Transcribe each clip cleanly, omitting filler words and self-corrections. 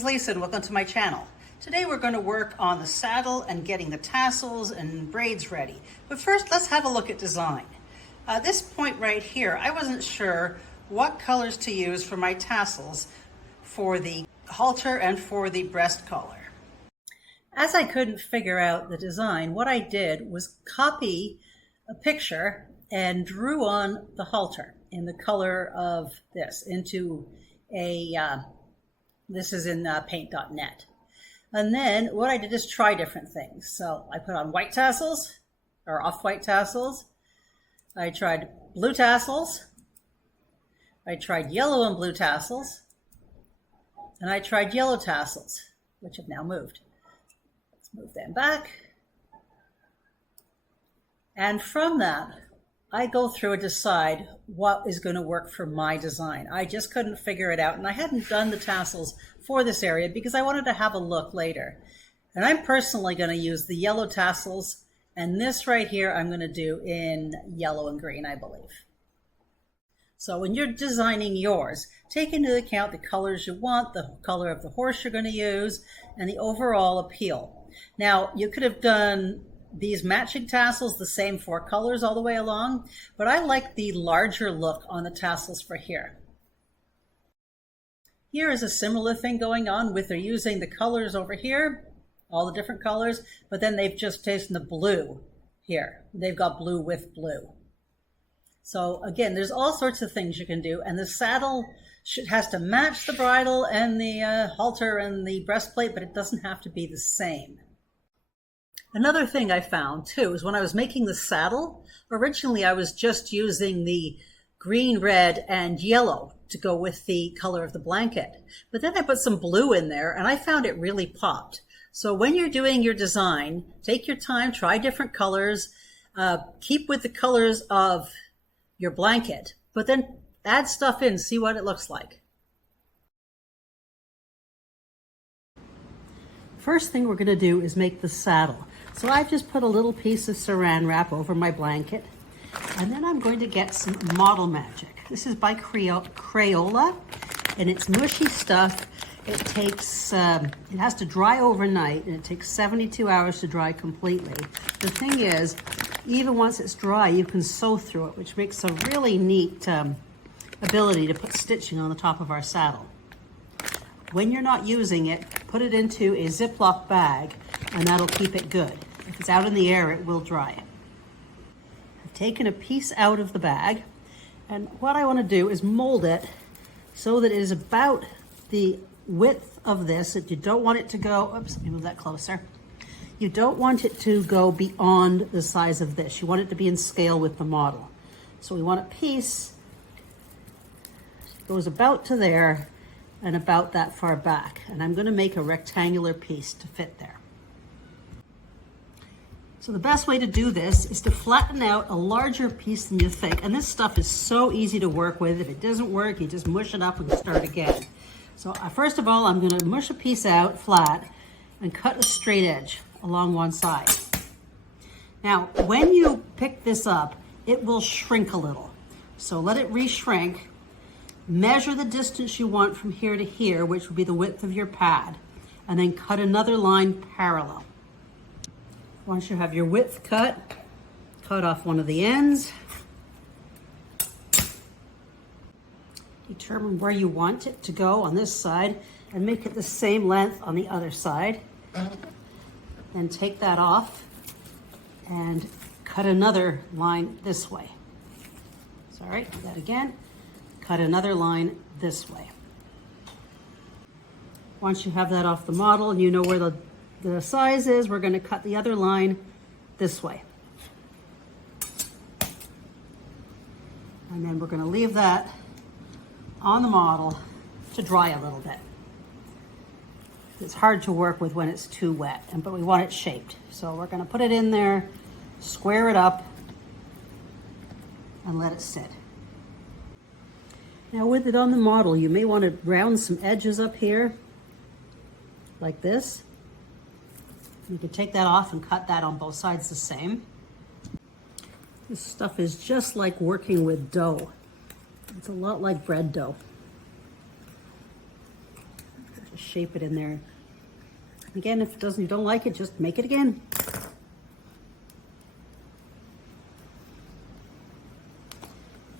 is Lisa and welcome to my channel. Today we're going to work on the saddle and getting the tassels and braids ready. But first, let's have a look at design. This point right here, I wasn't sure what colors to use for my tassels for the halter and for the breast collar. As I couldn't figure out the design, what I did was copy a picture and drew on the halter in the color of this into a, this is in paint.net. And then what I did is try different things. So I put on white tassels or off-white tassels. I tried blue tassels. I tried yellow and blue tassels. And I tried yellow tassels, which have now moved. Let's move them back. And from that, I go through and decide what is going to work for my design. I just couldn't figure it out. And I hadn't done the tassels for this area because I wanted to have a look later. And I'm personally going to use the yellow tassels. And this right here, I'm going to do in yellow and green, I believe. So when you're designing yours, take into account the colors you want, the color of the horse you're going to use, and the overall appeal. Now, you could have done these matching tassels the same 4 colors all the way along, but I like the larger look on the tassels for here. Here is a similar thing going on with they're using the colors over here, all the different colors, but then they've just taken the blue here. They've got blue with blue. So again, there's all sorts of things you can do, and the saddle has to match the bridle and the halter and the breastplate, but it doesn't have to be the same. Another thing I found too is when I was making the saddle, originally I was just using the green, red, and yellow to go with the color of the blanket. But then I put some blue in there and I found it really popped. So when you're doing your design, take your time, try different colors, keep with the colors of your blanket, but then add stuff in, see what it looks like. First thing we're going to do is make the saddle. So I've just put a little piece of saran wrap over my blanket, and then I'm going to get some Model Magic. This is by Crayola, and it's mushy stuff. It takes, it has to dry overnight, and it takes 72 hours to dry completely. The thing is, even once it's dry, you can sew through it, which makes a really neat ability to put stitching on the top of our saddle. When you're not using it, put it into a Ziploc bag, and that'll keep it good. If it's out in the air, it will dry. I've taken a piece out of the bag, and what I want to do is mold it so that it is about the width of this, that you don't want it to go, oops, let me move that closer. You don't want it to go beyond the size of this. You want it to be in scale with the model. So we want a piece that goes about to there and about that far back. And I'm going to make a rectangular piece to fit there. So the best way to do this is to flatten out a larger piece than you think. And this stuff is so easy to work with. If it doesn't work, you just mush it up and start again. So first of all, I'm going to mush a piece out flat and cut a straight edge along one side. Now, when you pick this up, it will shrink a little. So let it re-shrink. Measure the distance you want from here to here, which would be the width of your pad, and then cut another line parallel. Once you have your width cut off one of the ends. Determine where you want it to go on this side and make it the same length on the other side. Then take that off and cut another line this way. Sorry, do that again. Cut another line this way. Once you have that off the model and you know where the size is, we're going to cut the other line this way. And then we're going to leave that on the model to dry a little bit. It's hard to work with when it's too wet, but we want it shaped. So we're going to put it in there, square it up, and let it sit. Now with it on the model, you may want to round some edges up here, like this. You can take that off and cut that on both sides the same. This stuff is just like working with dough. It's a lot like bread dough. shape it in there. Again, if you don't like it, just make it again.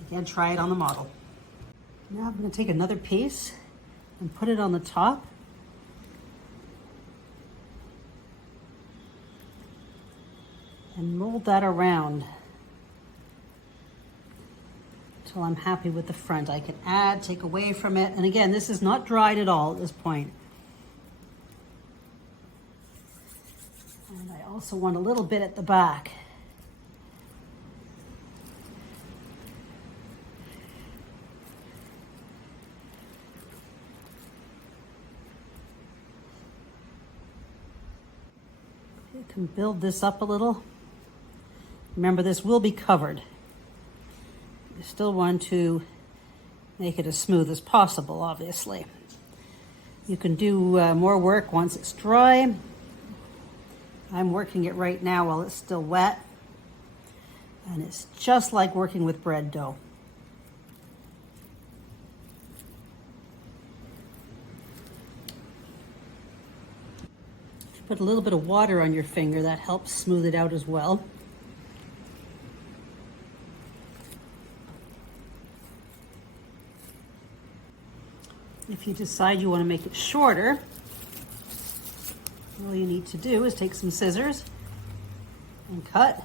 Again, try it on the model. Now I'm going to take another piece and put it on the top. And mold that around until I'm happy with the front. I can add, take away from it. And again, this is not dried at all at this point. And I also want a little bit at the back. You can build this up a little. Remember, this will be covered. You still want to make it as smooth as possible, obviously. You can do more work once it's dry. I'm working it right now while it's still wet. And it's just like working with bread dough. If you put a little bit of water on your finger, that helps smooth it out as well. If you decide you want to make it shorter, all you need to do is take some scissors and cut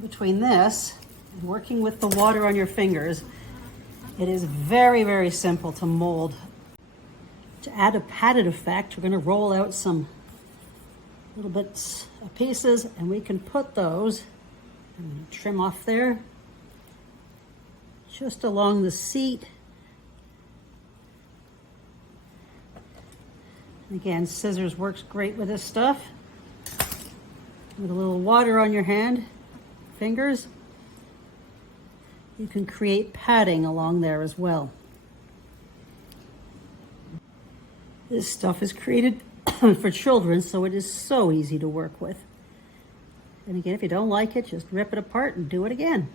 between this and working with the water on your fingers. It is very, very simple to mold. To add a padded effect, we're going to roll out some little bits of pieces and we can put those, I'm going to trim off there, just along the seat. Again, scissors works great with this stuff. With a little water on your fingers, you can create padding along there as well. This stuff is created for children, so it is so easy to work with. And again, if you don't like it, just rip it apart and do it again.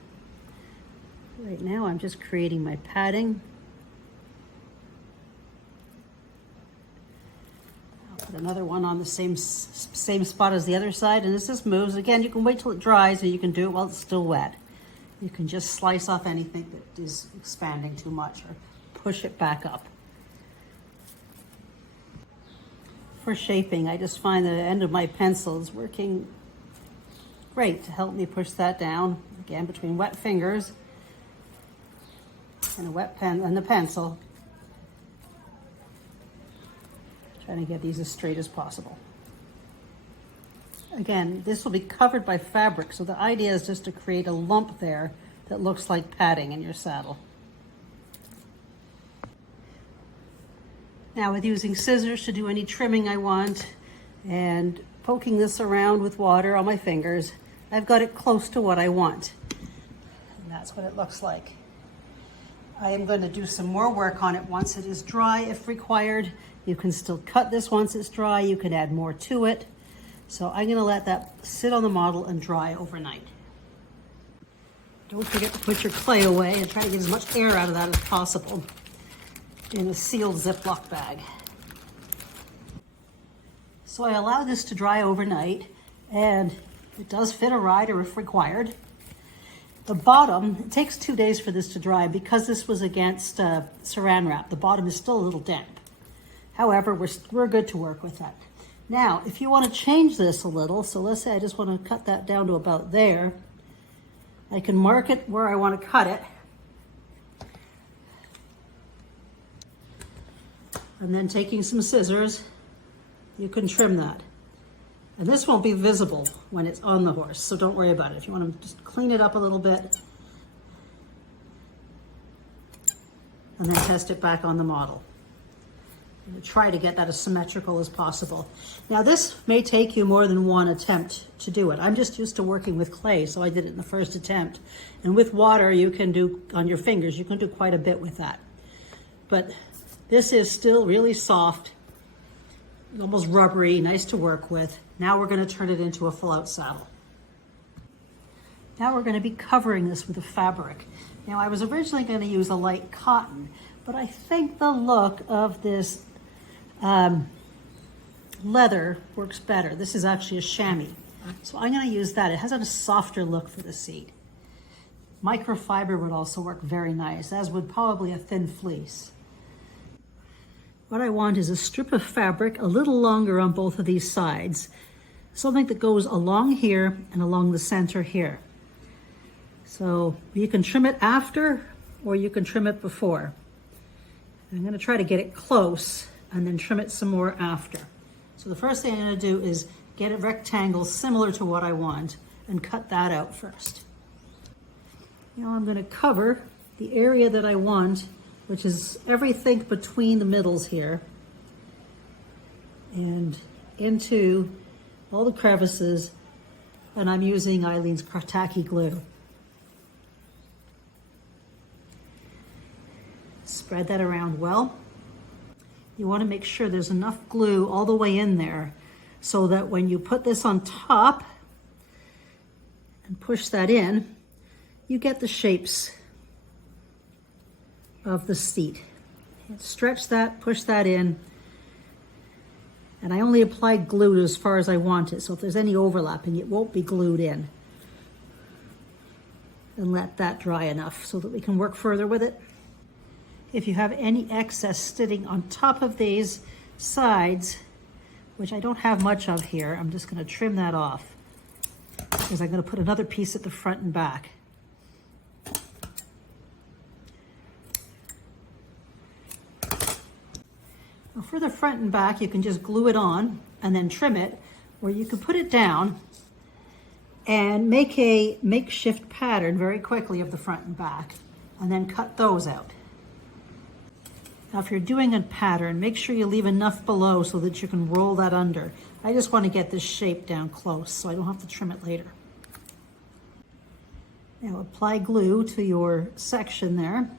Right now, I'm just creating my padding. Put another one on the same spot as the other side, and this just moves. Again, you can wait till it dries, or you can do it while it's still wet. You can just slice off anything that is expanding too much, or push it back up. For shaping, I just find the end of my pencil is working great to help me push that down. Again, between wet fingers and a wet pen and the pencil. Trying to get these as straight as possible. Again, this will be covered by fabric, so the idea is just to create a lump there that looks like padding in your saddle. Now, with using scissors to do any trimming I want and poking this around with water on my fingers, I've got it close to what I want. And that's what it looks like. I am going to do some more work on it once it is dry if required. You can still cut this once it's dry. You can add more to it. So I'm going to let that sit on the model and dry overnight. Don't forget to put your clay away and try to get as much air out of that as possible in a sealed Ziploc bag. So I allow this to dry overnight, and it does fit a rider if required. The bottom, it takes 2 days for this to dry because this was against saran wrap. The bottom is still a little damp. However, we're good to work with that. Now, if you want to change this a little, so let's say I just want to cut that down to about there, I can mark it where I want to cut it. And then taking some scissors, you can trim that. And this won't be visible when it's on the horse, so don't worry about it. If you want to just clean it up a little bit, and then test it back on the model. And try to get that as symmetrical as possible. Now this may take you more than one attempt to do it. I'm just used to working with clay, so I did it in the first attempt. And with water, you can do, on your fingers, you can do quite a bit with that. But this is still really soft, almost rubbery, nice to work with. Now we're going to turn it into a full-out saddle. Now we're going to be covering this with a fabric. Now I was originally going to use a light cotton, but I think the look of this leather works better. This is actually a chamois, so I'm going to use that. It has a softer look for the seat. Microfiber would also work very nice, as would probably a thin fleece. What I want is a strip of fabric a little longer on both of these sides, something that goes along here and along the center here. So you can trim it after or you can trim it before. I'm going to try to get it close and then trim it some more after. So the first thing I'm going to do is get a rectangle similar to what I want and cut that out first. Now I'm going to cover the area that I want, which is everything between the middles here and into all the crevices, and I'm using Eileen's tacky glue. Spread that around well. You want to make sure there's enough glue all the way in there so that when you put this on top and push that in, you get the shapes of the seat. Stretch that, push that in, and I only applied glue as far as I want it, so if there's any overlapping, it won't be glued in. And let that dry enough so that we can work further with it. If you have any excess sitting on top of these sides, which I don't have much of here, I'm just going to trim that off because I'm going to put another piece at the front and back. Now for the front and back, you can just glue it on and then trim it, or you can put it down and make a makeshift pattern very quickly of the front and back, and then cut those out. Now, if you're doing a pattern, make sure you leave enough below so that you can roll that under. I just want to get this shape down close so I don't have to trim it later. Now apply glue to your section there.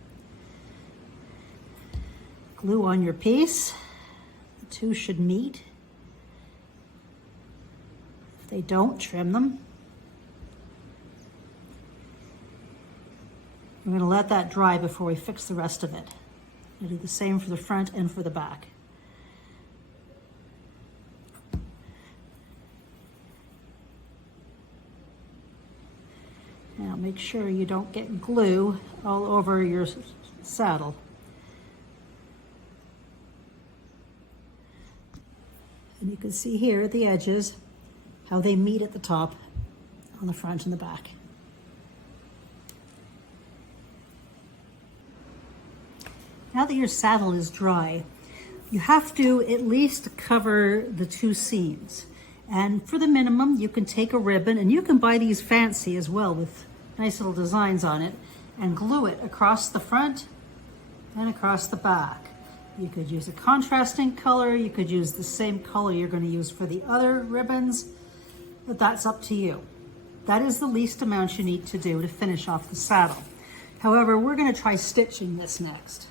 Glue on your piece. The two should meet. If they don't, trim them. We're going to let that dry before we fix the rest of it. We'll do the same for the front and for the back. Now make sure you don't get glue all over your saddle. And you can see here at the edges how they meet at the top on the front and the back. Now that your saddle is dry, you have to at least cover the two seams. And for the minimum, you can take a ribbon, and you can buy these fancy as well with nice little designs on it, and glue it across the front and across the back. You could use a contrasting color, you could use the same color you're going to use for the other ribbons, but that's up to you. That is the least amount you need to do to finish off the saddle. However, we're going to try stitching this next.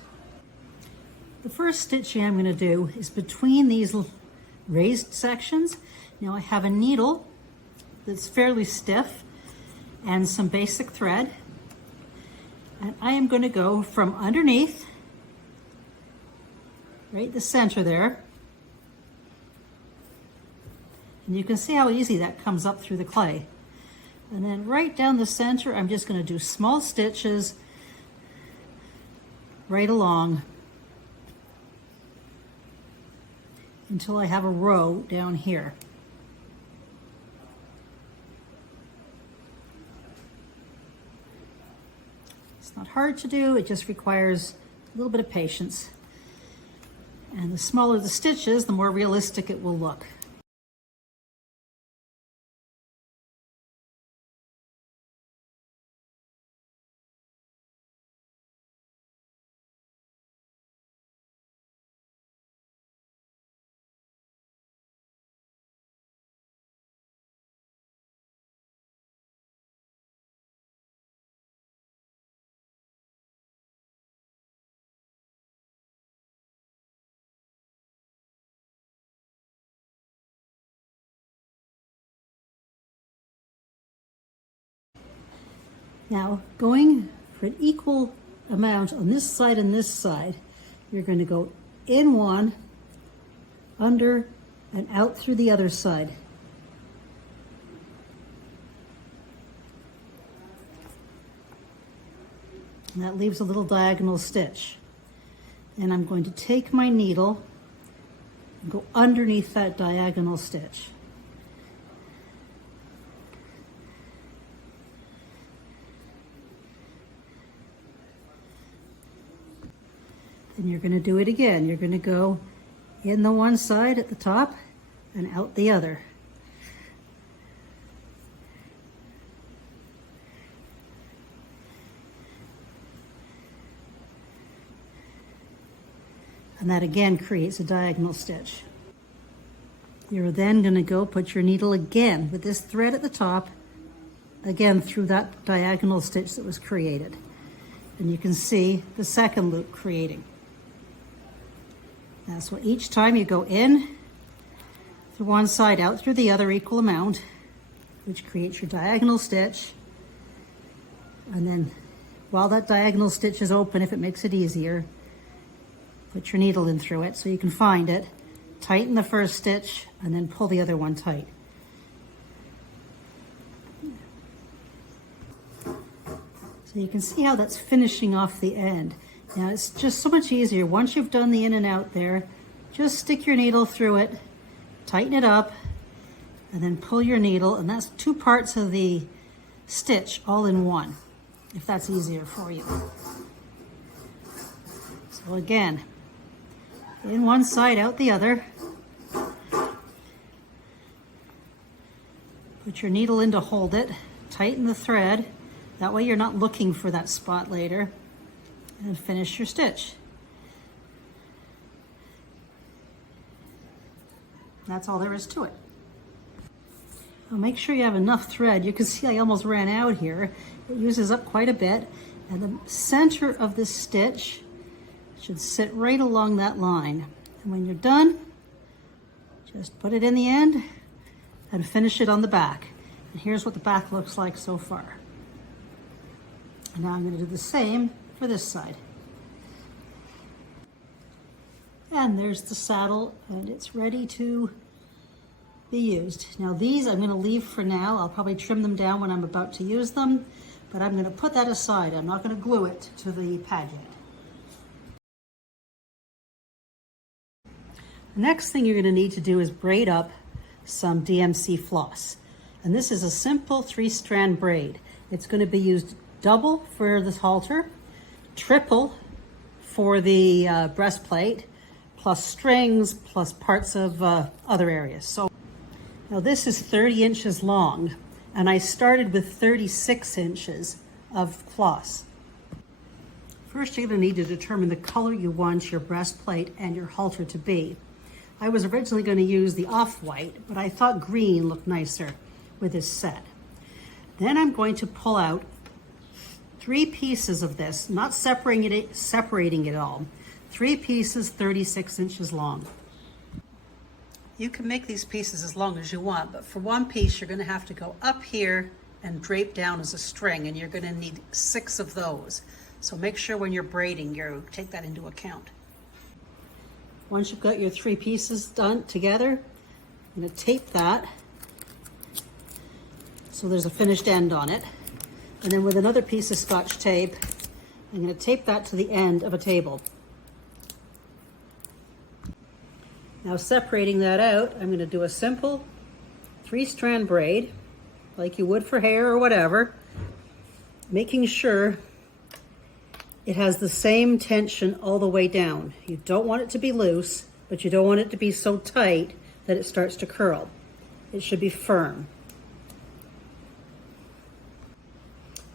The first stitching I'm going to do is between these raised sections. Now I have a needle that's fairly stiff and some basic thread. And I am going to go from underneath, right the center there. And you can see how easy that comes up through the clay. And then right down the center, I'm just going to do small stitches right along until I have a row down here. It's not hard to do, it just requires a little bit of patience. And the smaller the stitches, the more realistic it will look. Now, going for an equal amount on this side and this side. You're going to go in one, under, and out through the other side. And that leaves a little diagonal stitch. And I'm going to take my needle and go underneath that diagonal stitch. And you're going to do it again. You're going to go in the one side at the top and out the other. And that again creates a diagonal stitch. You're then going to go put your needle again with this thread at the top, again through that diagonal stitch that was created. And you can see the second loop creating. Now, so each time you go in through one side, out through the other equal amount, which creates your diagonal stitch. And then while that diagonal stitch is open, if it makes it easier, put your needle in through it so you can find it, tighten the first stitch, and then pull the other one tight. So you can see how that's finishing off the end. Now it's just so much easier. Once you've done the in and out there, just stick your needle through it, tighten it up, and then pull your needle, and that's two parts of the stitch all in one, if that's easier for you. So again, in one side, out the other. Put your needle in to hold it, tighten the thread, that way you're not looking for that spot later, and finish your stitch. That's all there is to it. Now make sure you have enough thread. You can see I almost ran out here. It uses up quite a bit, and the center of this stitch should sit right along that line. And when you're done, just put it in the end and finish it on the back. And here's what the back looks like so far. And now I'm going to do the same for this side. And there's the saddle, and it's ready to be used. Now these I'm going to leave for now. I'll probably trim them down when I'm about to use them, but I'm going to put that aside. I'm not going to glue it to the pad yet. The next thing you're going to need to do is braid up some DMC floss. And this is a simple 3-strand braid. It's going to be used double for this halter, triple for the breastplate, plus strings, plus parts of other areas. So now this is 30 inches long, and I started with 36 inches of floss. First, you're going to need to determine the color you want your breastplate and your halter to be. I was originally going to use the off-white, but I thought green looked nicer with this set. Then I'm going to pull out 3 pieces of this, not separating it all. 3 pieces, 36 inches long. You can make these pieces as long as you want, but for one piece, you're going to have to go up here and drape down as a string, and you're going to need 6 of those. So make sure when you're braiding, you take that into account. Once you've got your 3 pieces done together, I'm going to tape that so there's a finished end on it. And then with another piece of Scotch tape, I'm going to tape that to the end of a table. Now separating that out, I'm going to do a simple 3-strand braid like you would for hair or whatever, making sure it has the same tension all the way down. You don't want it to be loose, but you don't want it to be so tight that it starts to curl. It should be firm.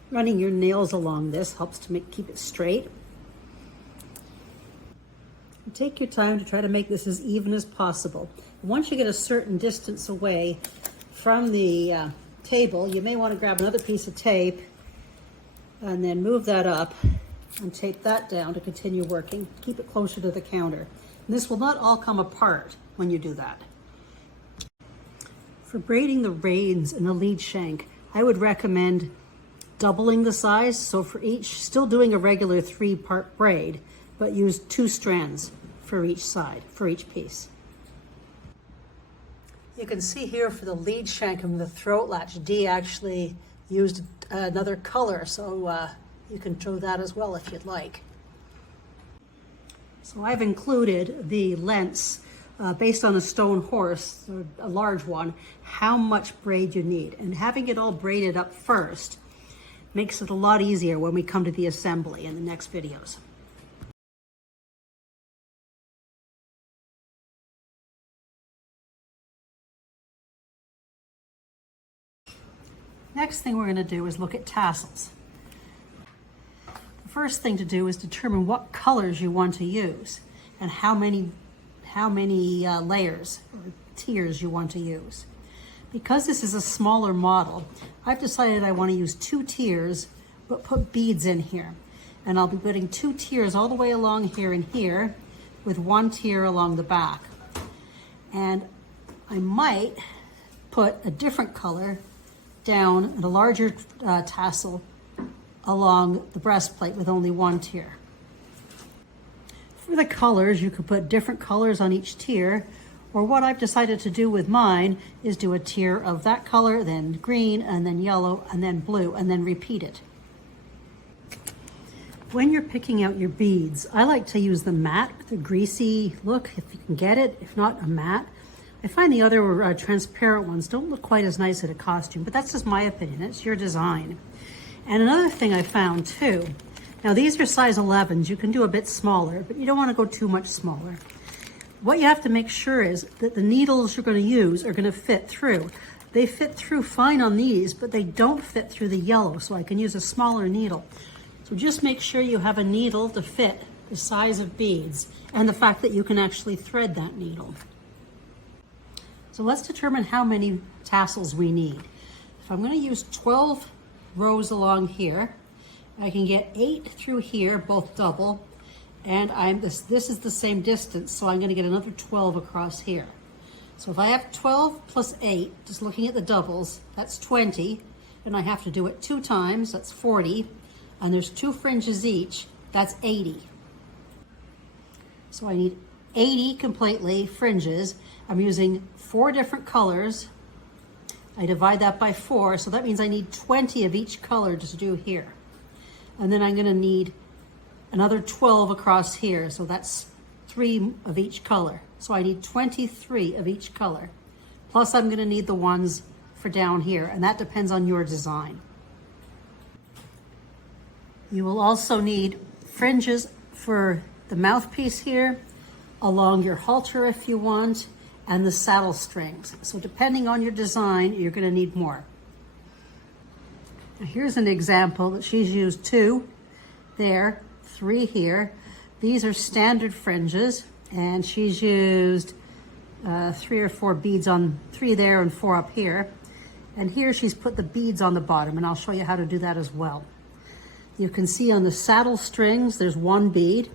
Running your nails along this helps to keep it straight. And take your time to try to make this as even as possible. Once you get a certain distance away from the table, you may want to grab another piece of tape and then move that up and tape that down to continue working. Keep it closer to the counter. And this will not all come apart when you do that. For braiding the reins and the lead shank, I would recommend doubling the size. So for each, still doing a regular 3-part braid, but use 2 strands for each side, for each piece. You can see here for the lead shank and the throat latch, Dee actually used another color, so you can show that as well if you'd like. So I've included the lengths based on a stone horse, a large one, how much braid you need. And having it all braided up first makes it a lot easier when we come to the assembly in the next videos. Next thing we're going to do is look at tassels. The first thing to do is determine what colors you want to use and how many layers or tiers you want to use. Because this is a smaller model, I've decided I want to use 2 tiers, but put beads in here. And I'll be putting 2 tiers all the way along here and here, with 1 tier along the back. And I might put a different color down and a larger tassel along the breastplate with only 1 tier. For the colors, you could put different colors on each tier, or what I've decided to do with mine is do a tier of that color, then green, and then yellow, and then blue, and then repeat it. When you're picking out your beads, I like to use the matte, the greasy look, if you can get it, if not a matte. I find the other transparent ones don't look quite as nice at a costume, but that's just my opinion. It's your design. And another thing I found too, now these are size 11s. You can do a bit smaller, but you don't want to go too much smaller. What you have to make sure is that the needles you're going to use are going to fit through. They fit through fine on these, but they don't fit through the yellow, so I can use a smaller needle. So just make sure you have a needle to fit the size of beads and the fact that you can actually thread that needle. So let's determine how many tassels we need. If I'm going to use 12 rows along here, I can get 8 through here, both double, and this is the same distance, so I'm going to get another 12 across here. So if I have 12 plus 8, just looking at the doubles, that's 20, and I have to do it 2 times, that's 40, and there's 2 fringes each, that's 80. So I need 80 completely fringes. I'm using 4 different colors. I divide that by 4, so that means I need 20 of each color to do here. And then I'm going to need another 12 across here, so that's 3 of each color. So I need 23 of each color. Plus I'm going to need the ones for down here, and that depends on your design. You will also need fringes for the mouthpiece here, along your halter if you want, and the saddle strings. So depending on your design, you're going to need more. Now here's an example that she's used 2 there, 3 here. These are standard fringes, and she's used 3 or 4 beads on 3 there and 4 up here. And here she's put the beads on the bottom, and I'll show you how to do that as well. You can see on the saddle strings, there's 1 bead.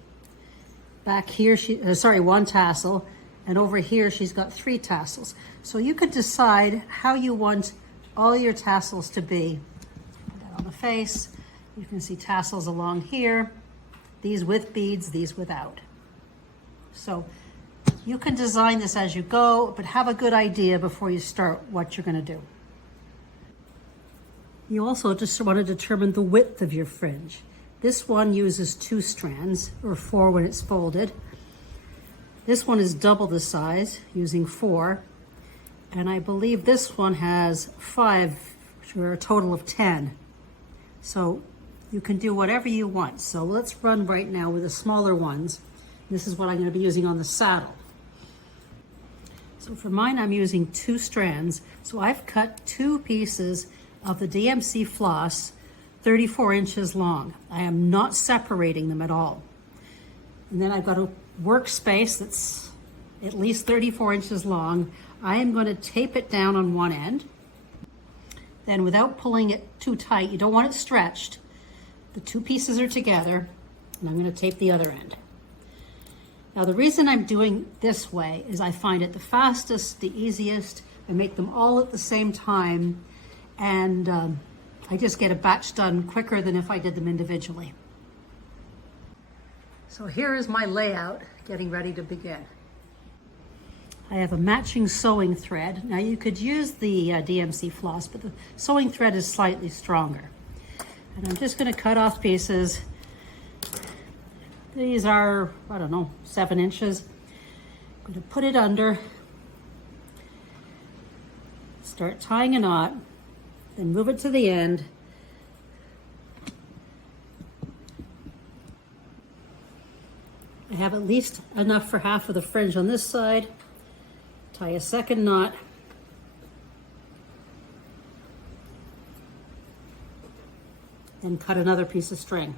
Back here, 1 tassel. And over here, she's got 3 tassels. So you could decide how you want all your tassels to be. Put that on the face. You can see tassels along here. These with beads, these without. So you can design this as you go, but have a good idea before you start what you're going to do. You also just want to determine the width of your fringe. This one uses 2 strands, or 4 when it's folded. This one is double the size, using 4. And I believe this one has 5, for a total of 10. So you can do whatever you want. So let's run right now with the smaller ones. This is what I'm going to be using on the saddle. So for mine, I'm using 2 strands. So I've cut 2 pieces of the DMC floss, 34 inches long. I am not separating them at all. And then I've got a workspace that's at least 34 inches long. I am going to tape it down on one end. Then without pulling it too tight, you don't want it stretched. The 2 pieces are together, and I'm going to tape the other end. Now the reason I'm doing this way is I find it the fastest, the easiest. I make them all at the same time, and I just get a batch done quicker than if I did them individually. So here is my layout, getting ready to begin. I have a matching sewing thread. Now you could use the DMC floss, but the sewing thread is slightly stronger. And I'm just going to cut off pieces. These are, I don't know, 7 inches. I'm going to put it under, start tying a knot, then move it to the end. I have at least enough for half of the fringe on this side. Tie a second knot. And cut another piece of string.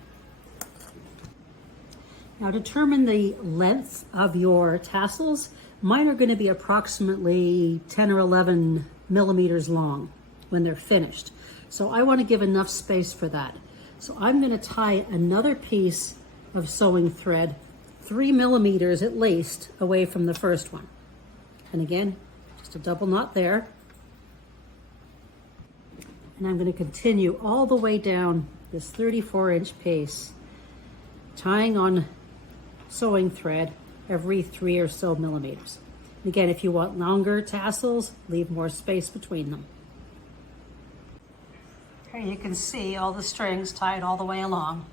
Now determine the length of your tassels. Mine are going to be approximately 10 or 11 millimeters long when they're finished. So I want to give enough space for that. So I'm going to tie another piece of sewing thread 3 millimeters at least away from the first one. And again, just a double knot there. And I'm going to continue all the way down this 34-inch piece, tying on sewing thread every 3 or so millimeters. And again, if you want longer tassels, leave more space between them. Here you can see all the strings tied all the way along.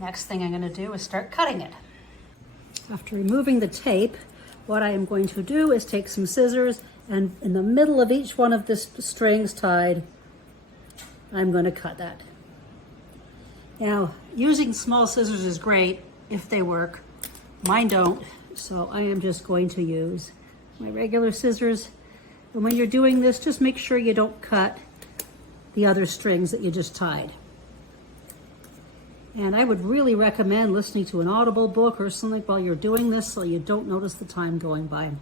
Next thing I'm going to do is start cutting it. After removing the tape, what I am going to do is take some scissors, and in the middle of each one of the strings tied, I'm going to cut that. Now, using small scissors is great if they work. Mine don't, so I am just going to use my regular scissors. And when you're doing this, just make sure you don't cut the other strings that you just tied. And I would really recommend listening to an Audible book or something while you're doing this so you don't notice the time going by.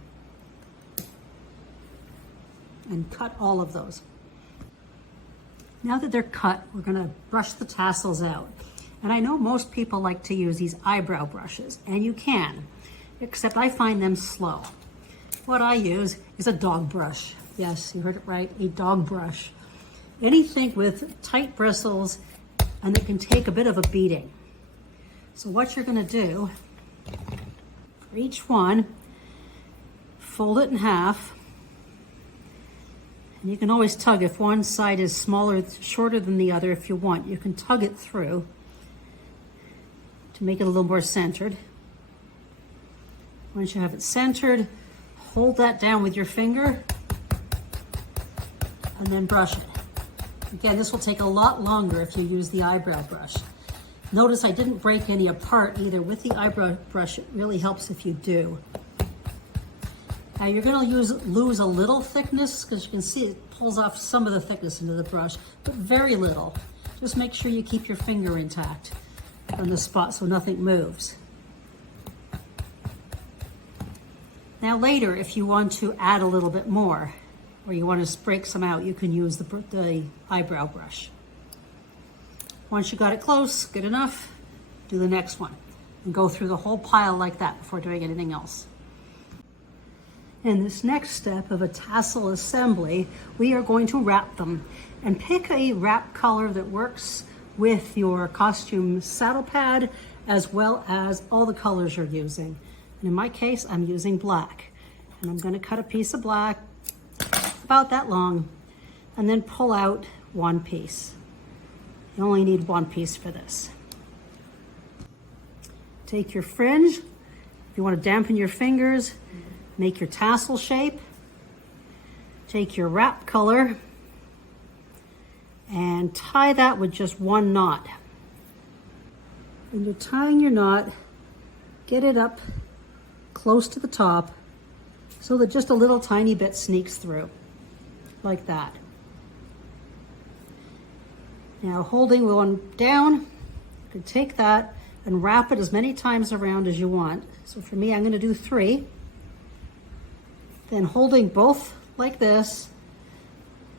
And cut all of those. Now that they're cut, we're going to brush the tassels out. And I know most people like to use these eyebrow brushes, and you can, except I find them slow. What I use is a dog brush. Yes, you heard it right, a dog brush. Anything with tight bristles and that can take a bit of a beating. So what you're going to do, for each one, fold it in half. And you can always tug if one side is smaller, shorter than the other if you want. You can tug it through to make it a little more centered. Once you have it centered, hold that down with your finger and then brush it. Again, this will take a lot longer if you use the eyebrow brush. Notice I didn't break any apart either with the eyebrow brush. It really helps if you do. Now you're going to lose a little thickness because you can see it pulls off some of the thickness into the brush, but very little. Just make sure you keep your finger intact on the spot so nothing moves. Now later, if you want to add a little bit more, or you want to break some out, you can use the eyebrow brush. Once you got it close, good enough, do the next one. And go through the whole pile like that before doing anything else. In this next step of a tassel assembly, we are going to wrap them. And pick a wrap color that works with your costume saddle pad, as well as all the colors you're using. And in my case, I'm using black. And I'm going to cut a piece of black, about that long, and then pull out one piece. You only need one piece for this. Take your fringe. If you want to dampen your fingers, make your tassel shape. Take your wrap color and tie that with just one knot. When you're tying your knot, get it up close to the top so that just a little tiny bit sneaks through. Like that. Now holding one down, you can take that and wrap it as many times around as you want. So for me, I'm going to do 3. Then holding both like this,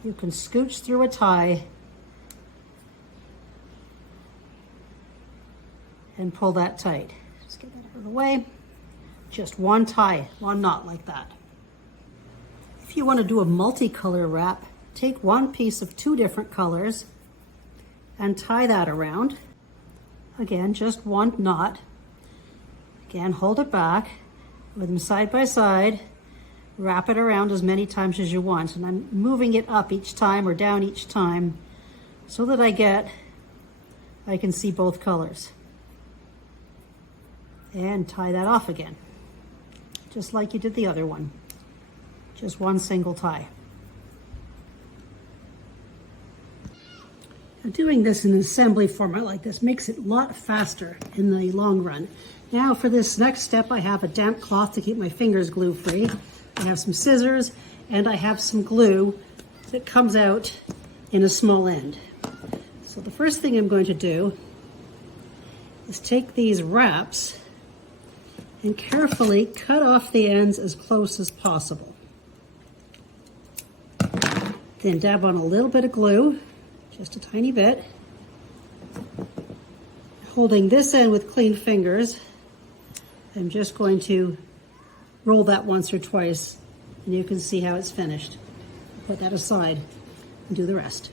you can scooch through a tie and pull that tight. Just get that out of the way. Just one tie, one knot like that. If you want to do a multicolor wrap, take one piece of 2 different colors and tie that around. Again, just 1 knot. Again, hold it back with them side by side. Wrap it around as many times as you want. And I'm moving it up each time or down each time so that I can see both colors. And tie that off again, just like you did the other one. Just 1 single tie. Now, doing this in an assembly format like this makes it a lot faster in the long run. Now for this next step, I have a damp cloth to keep my fingers glue free. I have some scissors and I have some glue that comes out in a small end. So the first thing I'm going to do is take these wraps and carefully cut off the ends as close as possible. Then dab on a little bit of glue, just a tiny bit. Holding this end with clean fingers, I'm just going to roll that once or twice and you can see how it's finished. Put that aside and do the rest.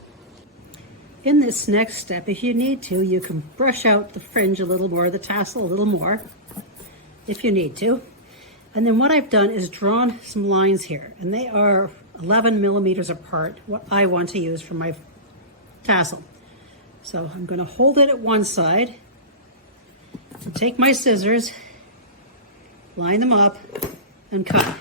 In this next step, if you need to, you can brush out the fringe a little more, the tassel a little more, if you need to. And then what I've done is drawn some lines here, and they are 11 millimeters apart, what I want to use for my tassel. So I'm going to hold it at one side and take my scissors, line them up, and cut.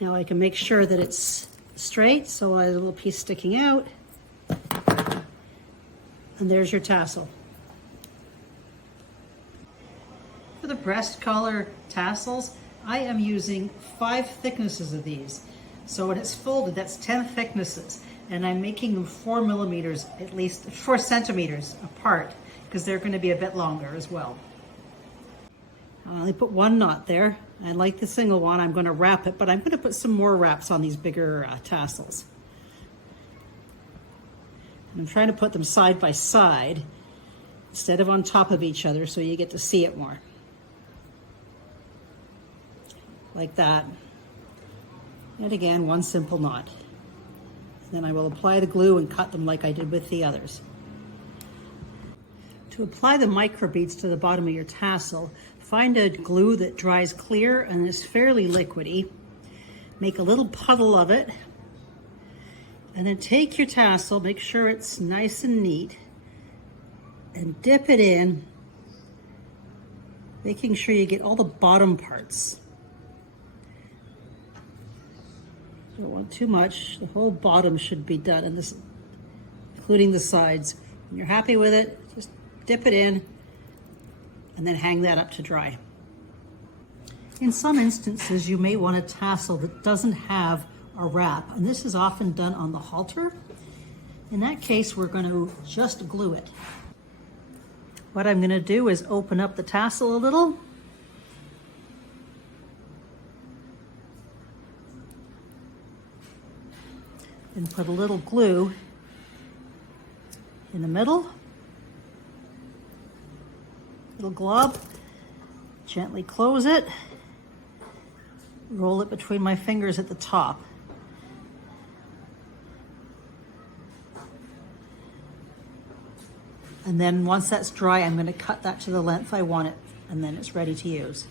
Now I can make sure that it's straight, so I have a little piece sticking out. And there's your tassel. For the breast collar tassels, I am using 5 thicknesses of these. So when it's folded, that's 10 thicknesses. And I'm making them 4 millimeters, at least 4 centimeters apart, because they're going to be a bit longer as well. I only put 1 knot there. I like the single one. I'm going to wrap it, but I'm going to put some more wraps on these bigger tassels. I'm trying to put them side by side instead of on top of each other so you get to see it more. Like that. And again, 1 simple knot. Then I will apply the glue and cut them like I did with the others. To apply the micro beads to the bottom of your tassel, find a glue that dries clear and is fairly liquidy. Make a little puddle of it. And then take your tassel, make sure it's nice and neat, and dip it in, making sure you get all the bottom parts. Don't want too much. The whole bottom should be done, and this, including the sides. When you're happy with it, just dip it in, and then hang that up to dry. In some instances, you may want a tassel that doesn't have a wrap, and this is often done on the halter. In that case, we're going to just glue it. What I'm going to do is open up the tassel a little. And put a little glue in the middle. Little glob. Gently close it. Roll it between my fingers at the top. And then once that's dry, I'm going to cut that to the length I want it, and then it's ready to use.